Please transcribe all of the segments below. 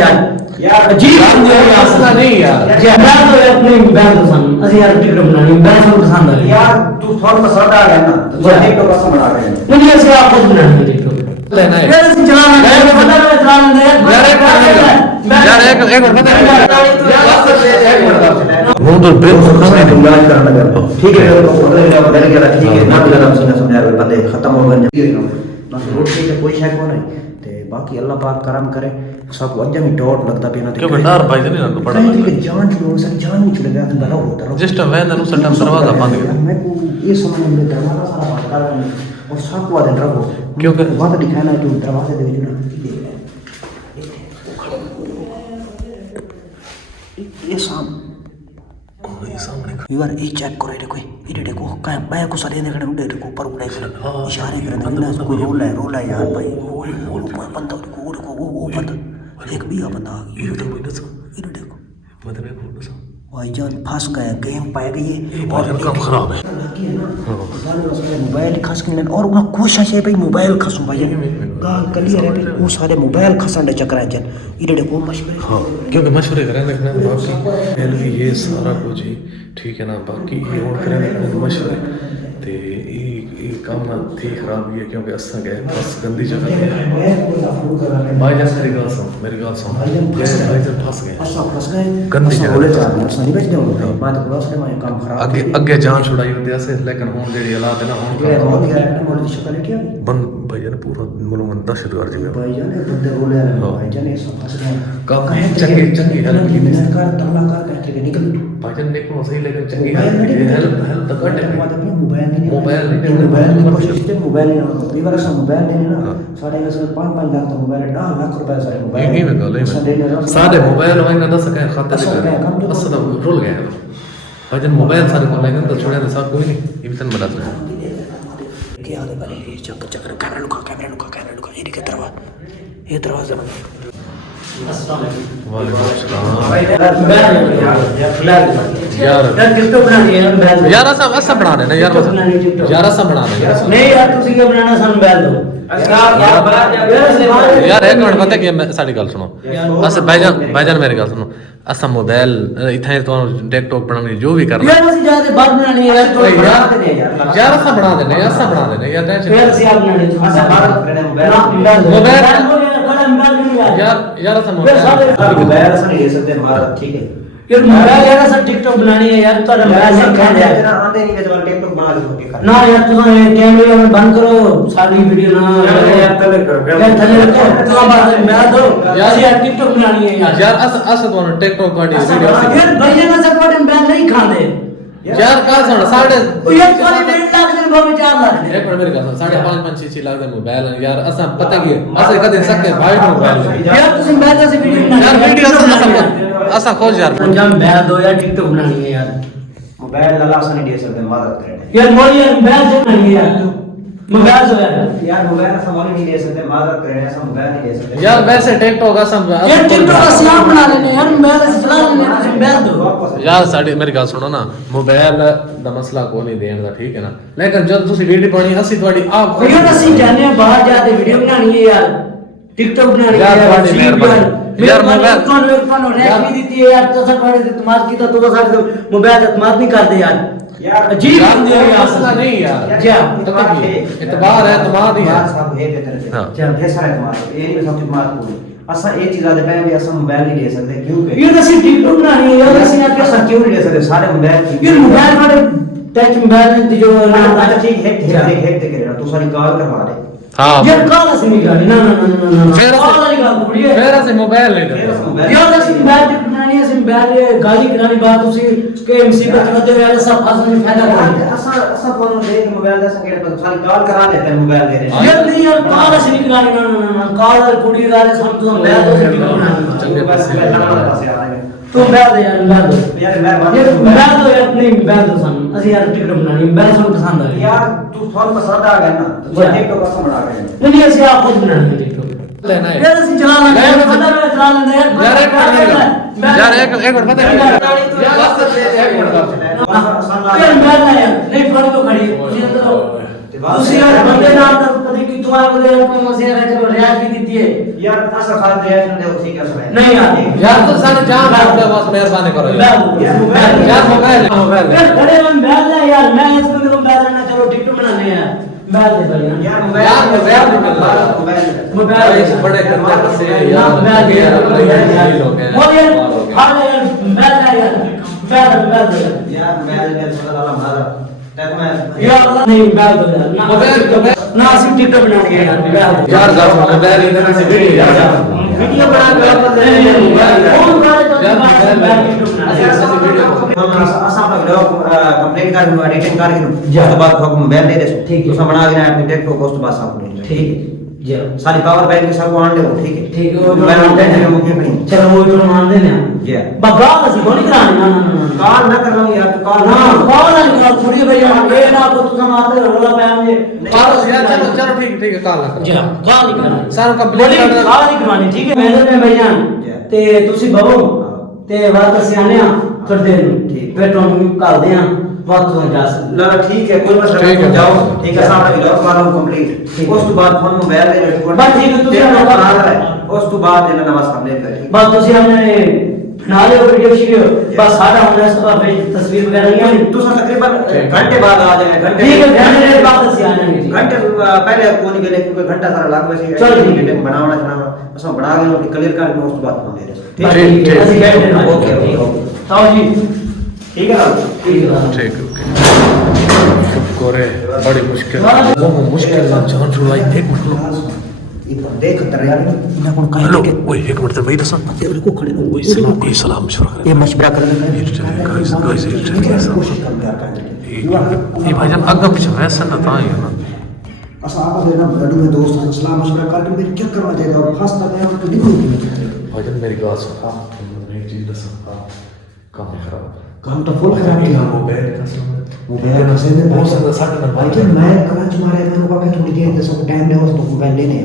करते यार अजीब हंसना नहीं यार मैं तो अपनी बहन को सन असि यार टिकट बनानी बहन को पसंद आ यार तू थोड़ा पसंद आ गया ना तो टिकटॉक कसम बना रहे हैं मुझे ऐसे आप खुद बनानी है टिकटॉक लेना है यार असि चलाना है पता है चलाना है यार एक मिनट पता वो तो इलाज करने लगा ठीक है बदल गया ठीक है ना लगा समझा बंदे खत्म हो गए ना रोड पे कोई शक हो नहीं ते बाकी अल्लाह पाक करम करे सब वजह में डॉट लगता पे ना क्यों डर भाई नहीं ना पड़ा जान छुड़ो सर जान नहीं छुड़ेगा तो बड़ा होता है जिस टाइम वैन नु सटम दरवाजा बंद गया मैं को ये समझ में दरवाजा सारा बंद कर और सब को दिन रखो क्योंकि वहां तो दिखाना है कि दरवाजे दे ना ये साम कोई सामने यार ये चेक करो ये देखो क्या मैं को सारे ने खड़े उड़े देखो ऊपर उड़े इशारे कर रहे हैं कोई रोल है यार भाई वो बंदा वो बंदा एक भी बंदा आ गया ये देखो भाईजान फंस गए गेम पाए गए और काम खराब है मोबाइल खस के और उन कोशिश है भाई मोबाइल खसू भाई गाल क्लियर है भाई वो सारे मोबाइल खसन दे चक्कर है जन ये देखो मशवरे हाँ क्योंकि मशवरे करें देखना बाकी ये सारा कुछ ही ठीक है ना बाकी ये और करें मशवरे ते ये काम ना थी खराब है क्योंकि असा गए बस गंदी जगह भाईजान मेरी गाल सुन भाईजान फंस गए गंदी जगह अगे जान छुड़ाई होती ऐसे लेकिन हुन जेडी हालात है ना हुन बंद भाईजान पूरा मुल्क दहशत गर्द जी भाईजान बंदे रोले भाईजान ये सब फंस गए चंगी हेल्प की सरकार तल्ला कर के निकल भाईजान निकलो सही लेकिन चंगी हेल्प तो कर दे मोबाइल मोबाइल लेने ना साढ़े 5 लाख तो मोबाइल 10 लाख रुपए सारे मोबाइल ये में गल सारे मोबाइल वाइन ना दस के खाते दे असल रुल गए भाईजान मोबाइल सारे को लेकिन तो छोड़े सब कोई नहीं ये भी तन बता दे क्या हाल है भाई चक्कर कैमरा लुका ये देख दरवाजा यार ऐसा बना देना यार ऐसा बना देना नहीं यार तुसी क्या बनाना सन बैल दो यार एक मिनट पता कि साडी गल सुनो अस भाईजान मेरी गल सुनो असा मोबाइल इथे तो टिकटॉक बनानी जो भी करना यार असि ज्यादा बात बनानी है यार ऐसा बना देना यार टेंशन यार असि आप बनानी ऐसा बात करने मोबाइल यार यार ऐसा मोबाइल ऐसा नहीं ले सकते हमारा ठीक है यार मोबाइल यार सर टिकटॉक बनानी है यार तो मोबाइल से खा जाए आंदे नहीं है तो टिकटॉक बना दो ना यार तुम कैमरे में बंद करो सारी वीडियो ना यार तले करो यार तले रखो तो बात मैं दो यार टिकटॉक बनानी है यार ऐसा तो टिकटॉक वाली वीडियो यार भैया ना सब बटन बैन नहीं खाते यार का सुन साढ़े यार तुम्हारे 1.5 लाख दिन बाबू 4 लाख एक मिनट मेरी गल 5.5 6 लाख का मोबाइल यार असा पता की असा कदे सकते भाई मोबाइल यार तुम बैन से वीडियो यार वीडियो असा खोज यार पंजाब बैन दो यार टिकटॉक बनानी है यार मोबाइल अल्लाह से नहीं दे सकते मदद करें यार मोरी यार बैन से बनानी है यार मोबाइल से यार मोबाइल ऐसा नहीं दे सकते मदद करें ऐसा मोबाइल नहीं दे सकते यार वैसे टिकटॉक असा यार टिकटॉक असि आप बना लेने यार मोबाइल से चला लेने तुम बैन दो यार साडी मेरी गल सुनो ना मोबाइल दा मसला को नहीं देन दा ठीक है ना लेकिन जब तुसी वीडियो पानी असि ਤੁਹਾਡੀ आप यार असि जाने बाहर जाते वीडियो बनानी है यार टिकटॉक बनानी है यार ਤੁਹਾਡੀ ਮਿਹਰਬਾਨੀ यार मोबाइल कौन रैप भी देती है यार तो सब बड़े इस्तेमाल की तो सारे मोबाइल इस्तेमाल नहीं करते यार अजीब बंदे हैं यार मसला नहीं यार क्या इतबार है तमाम ही है सब है बेहतर है ये सारे तुम्हारे ये नहीं सब बात पूरी असा ये चीज आदे पे भी असा मोबाइल नहीं ले सकते क्यों ये असि टिकटॉक बनानी है यार असि आप असा क्यों नहीं ले सकते सारे मोबाइल ये मोबाइल वाले टच मोबाइल जो ठीक है ठीक है तू सारी कॉल करवा दे हां यार कॉल से निकाली ना फिर से मोबाइल ले दे यार असि मोबाइल बनानी है मोबाइल गाली करानी बात उसी के मुसीबत में दे यार सब फायदा नहीं फायदा असा फोन दे मोबाइल दा संकेत पर सारी कॉल करा देते हैं मोबाइल दे रहे यार नहीं यार कॉल से निकाली ना कॉल कुड़ी दारे सब तो मोबाइल दो चंगे पासे आ गए तो बैठ दे यार बैठ दो यार मैं बैठ दो यार नहीं बैठ दो सन असि यार टिकट बनानी बैठ सन पसंद आ यार तू थोड़ा पसंद आ गया ना तो टिकटॉक कसम बना रहे हैं नहीं असि आप खुद बनानी है टिकटॉक लेना है यार असि चला लेंगे पता है चला लेंगे यार एक मिनट पता है यार मैं नहीं पढ़ तो खड़ी उसी यार बंदे नाम पता कि तुम्हारे को मसीहा का चलो रियाज भी देती है यार असल खाद रिएक्शन दे उसी का समय नहीं यार यार तो सारे जान आपका बस मेहरबानी करो यार मोबाइल यार खड़े हम बैठ जाए यार मैं इसको तो बैठ जाना चलो टिकटॉक बनाने हैं बैठ दे बढ़िया यार मोबाइल इस बड़े कंटेंट से यार बैठ गया लोग हैं और यार हां यार बैठ जा यार बैठ यार मोबाइल में थोड़ा वाला मार तक मैं यार नहीं बैठ दो यार ना मोबाइल ना सिर्फ टिकटॉक बनाने हैं यार बैठ यार जा मोबाइल इधर से वीडियो यार वीडियो बना के अपलोड कर रहे हैं फोन मारे तो टिकटॉक बना कंप्लेंट कर एडिटिंग कर उसके बाद हम मोबाइल दे दे ठीक है। तो सब बना के ना टिकटॉक को उसके बाद सब ठीक जी सारी पावर बैंक के सब आन ले ठीक है ठीक है मैं आन दे के मुझे नहीं चलो वो जो मान देने जी बगा ਅਸੀਂ ਕੋਣੀ ਕਰਾਣੀ ਨਾ ਨਾ कॉल ना कर रहा हूं यार तू कॉल ਨਾ ਕਾਲ ਨਹੀਂ ਕਰ ਥੋੜੀ ਭਈਆ ਇਹ ਨਾ ਕੋ ਤੁਸੀਂ ਮਾਤੇ ਰੋਲਾ ਪਾਉਂਗੇ पारो यार चलो चलो ठीक है काल ना ਜੀ ਕਾਲ ਨਹੀਂ ਕਰਾਣੀ सारा कंप्लीट कर दो ਕਾਲ ਨਹੀਂ ਕਰਾਣੀ ਠੀਕ ਹੈ ਮੈਂ ਤੇ ਭਈਆ ਤੇ ਤੁਸੀਂ ਬਹੋ ਤੇ ਵਾਰ ਅਸੀਂ ਆਨੇ ਆ ਕਰਦੇ ਨੂੰ ਠੀਕ। ਫਿਰ ਤੁਹਾਨੂੰ ਕੱਲਦੇ ਆ ਬਾਤ ਤੋਂ ਜਾ ना ठीक है कोई मसला ठीक है। नहीं जाओ ठीक है सारा वीडियो कॉल कंप्लीट ठीक है। उस तो बाद फोन मोबाइल दे रिकॉर्ड बस ठीक है, तुझे ना ना- बना रहा है उस तो बाद देना नवा सामने कर ठीक ਬਾਤ ਤੁਸੀਂ ਆਨੇ ਬਣਾ ਲਿਓ ਵੀਡੀਓ ਸ਼ੀਡੀਓ ਬਸ ਸਾਡਾ ਹੁਣ ਇਸ ਤੋਂ ਬਾਅਦ ਫਿਰ ਤਸਵੀਰ ਵਗੈरह नहीं आनी तो तकरीबन घंटे बाद आ जाएंगे घंटे ठीक है घंटे बाद ਅਸੀਂ ਆ ਜਾਵਾਂਗੇ जी घंटे पहले कोई नहीं क्योंकि घंटा सारा लाग वैसे चल ठीक है। बनावना चलाना बस बना के क्लियर कर उस तो बाद फोन दे दे बस ठीक, ठीक है ठीक। ਅਸੀਂ बैठ देना ओके, ओके। आओ जी ठीक है ना ठीक है ठीक ओके करे बड़ी मुश्किल वो मुश्किल ना जान छुड़ाई एक मिनट लो देख खतर यार ना कौन कहे हेलो ओए एक मिनट भाई दसन तेरे को खड़े ओए सलाम मशवरा करे ये मशवरा करने का गाइस कोशिश कर यार ये भाईजान अग्गा पीछे वैसे ना था ये ना असा आप देना बड़ी में दोस्त सलाह मशवरा करके मैं क्या करना चाहिए और खास कर मैं तो निकल भाईजान मेरी बात सुन मैं एक चीज दसन काम खराब काम तो फुल खराब किया मोबाइल का मोबाइल में से बहुत सारा साथ में भाई जन मैं कल तुम्हारे मैंने कहा थोड़ी देर दे सब टाइम दे तो मोबाइल लेने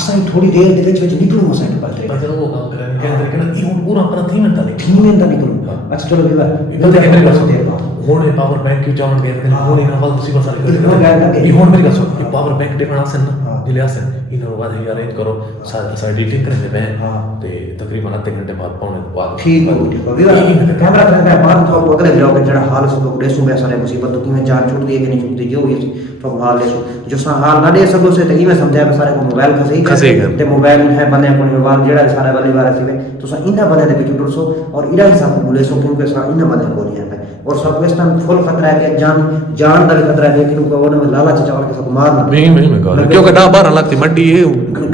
असा थोड़ी देर दे विच निकलूं असा पर भाईजान वो काम करे क्या करे ना ये पूरा अपना थी में नहीं ठीक में तो निकलूं अच्छा चलो विवाह इधर के मेरी बात सुन होने पावर बैंक की जान गए थे होने ना वाल मुसीबत सारी ये होने मेरी बात सुन ये पावर बैंक देखना आसन ना जिले आसन इन्होंने बाद ये अरेंज करो सारी एडिटिंग करने में ते तकरीबन आधे घंटे बाद पौने बाद ठीक है विवाह कैमरा करने के बाद तो अगले वीडियो के जड़ा हाल सब लोग देसो में सारे मुसीबत तो किवें जान छूट दी है कि नहीं छूटती जो भी तो हाल देसो जो सा हाल ना दे सको से तो इवें समझाया सारे को मोबाइल खसे ते मोबाइल है बने को मोबाइल जेड़ा सारे वाले बारे से तो सा इना बने दे बिच डरसो और इरा ही सब बोले सो क्योंकि सा इना बने को नहीं है और सब इस टाइम फुल खतरा है कि जान का भी खतरा है लेकिन उनको वो लालच चावल के सब मारना में गाल क्योंकि 10-12 लाख की मंडी है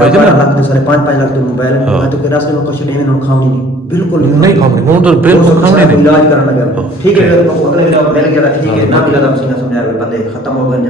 भाईजान लाख के सारे 5-5 लाख तो मोबाइल मैं तो के रास्ते में कुछ नहीं मैंने खाऊंगी नहीं बिल्कुल नहीं खाऊंगी वो तो बिल्कुल खाऊंगी नहीं इलाज कराना लगा ठीक है अगले वीडियो मिल गया ठीक है ना मिला था मसीना समझाया बंदे खत्म हो गए